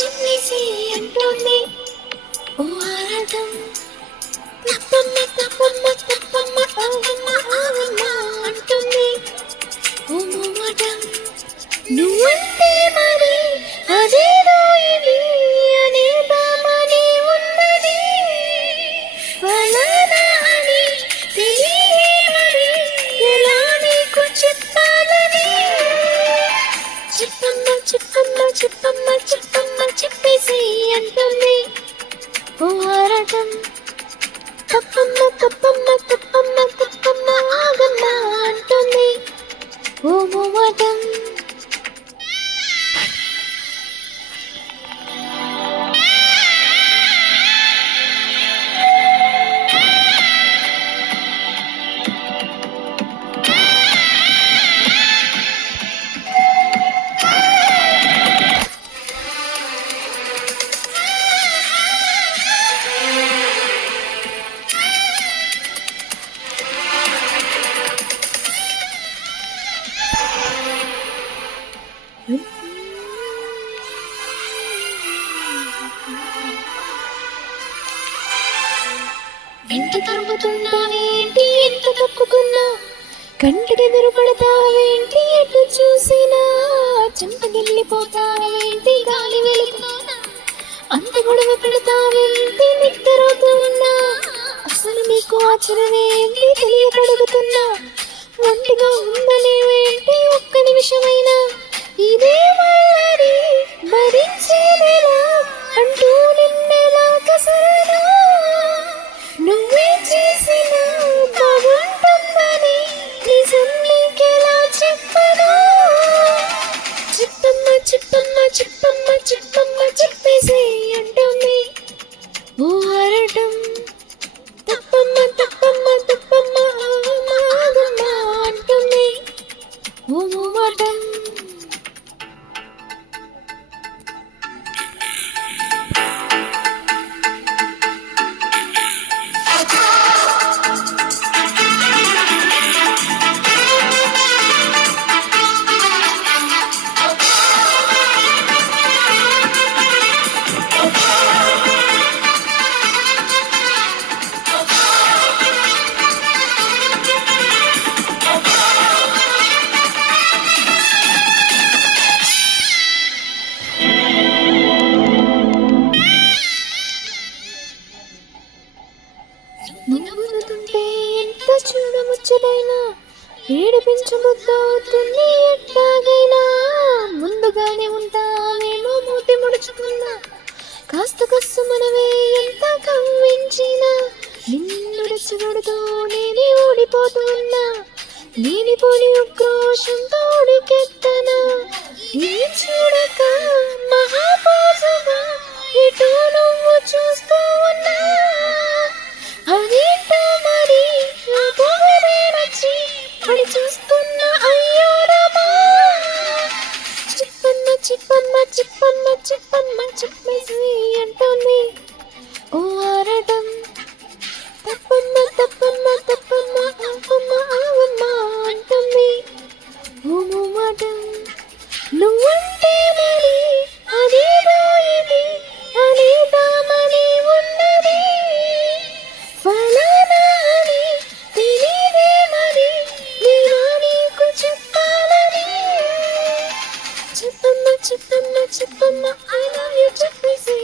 చెప్పేసి అంటోంది ఓ ఆరాటం. తప్పమ్మ తప్పమ్మ తప్పమ్మ ఆగమ్మ ఆగమ్మ అంటుంది ఓ మోమాటం. నువ్వంటే మరి అదేదో ఇది అనే బామని ఉన్నది. ఫలానా అని తెలియదే మరి ఎలా నీకు చెప్పాలని. చెప్పమ్మ చెప్పమ్మ చెప్పమ్మ చెప్పమ్మ చెప్పేసి అంటుంది ఓ ఆరాటం. తప్పమ్మ తప్పమ్మ తప్పమ్మ తప్పమ్మ ఆగమ్మ అంటుంది ఓ మోమాటం. వెంట తరుగుతున్నావేంటి ఎంత తప్పుకున్నా, కంటికి ఎదురుపడతావేంటి ఎటు చూసినా, చెంపగిల్లిపోతావేంటి గాలి వెళుతున్నా, అంత గొడవ పెడతావేంటి నిద్రవుతున్నా, అసలు నీకు ఆచరణేంటి తెలియకడుగుతున్నా, ఒంటిగా ఉండలేవేంటి ఒక్క నిమిషమైనా, ఇదే మళ్ళీ భరించేదేలా అంటూ నిన్నెలా కసరనా. నువ్వే చేసినా బాగుంటుందని నిజం నీకెలా చెప్పను. చెప్పమ్మ చెప్పమ్మ చెప్పమ్మ చెప్పమ్మ చెప్పేసి అంటుంది ఓ ఆరాటం. తప్పమ్మ తప్పమ్మ తప్పమ్మ ఆగమ్మ ఆగమ్మ అంటుంది ఓ మోమాటం. నవ్వుతుంటే ఎంత చూడముచ్చటైనా ఏడిపించబుద్దవుతుంది ఎట్లాగైనా. ముందుగానే ఉంటావేమో మూతి ముడుచుకున్నా, కాస్త కస్సు మనవే ఎంత కవ్వించినా, నిన్ను రెచ్చగొడుతూ నేనే ఓడిపోతున్నా, లేనిపోని ఉక్రోషంతో ఉడికెత్తనా. ఏం చూడక మహాపోజుగా ఇటు నువ్వు చూస్తూ ఉన్నా, అదేంటో మరి ఆ పొగరే నచ్చి పడి చూస్తున్నా అయ్యో రామా. చెప్పమ్మ చెప్పమ్మ చెప్పమ్మ చెప్పమ్మ చెప్పేసి అంటుంది ఓ ఆరాటం. తప్పమ్మ తప్పమ్మ తప్పమ్మ ఆగమ్మ ఆగమ్మ అంటుంది ఓ మోమాటం. నువ్వంటే మరి అదేదో ఇది అనేదామని ఉన్నది. ఫలానా అని తెలియదే మరి ఎలా నీకు చెప్పాలని. చెప్పమ్మ చెప్పమ్మ చెప్పమ్మ I love you చెప్పేసి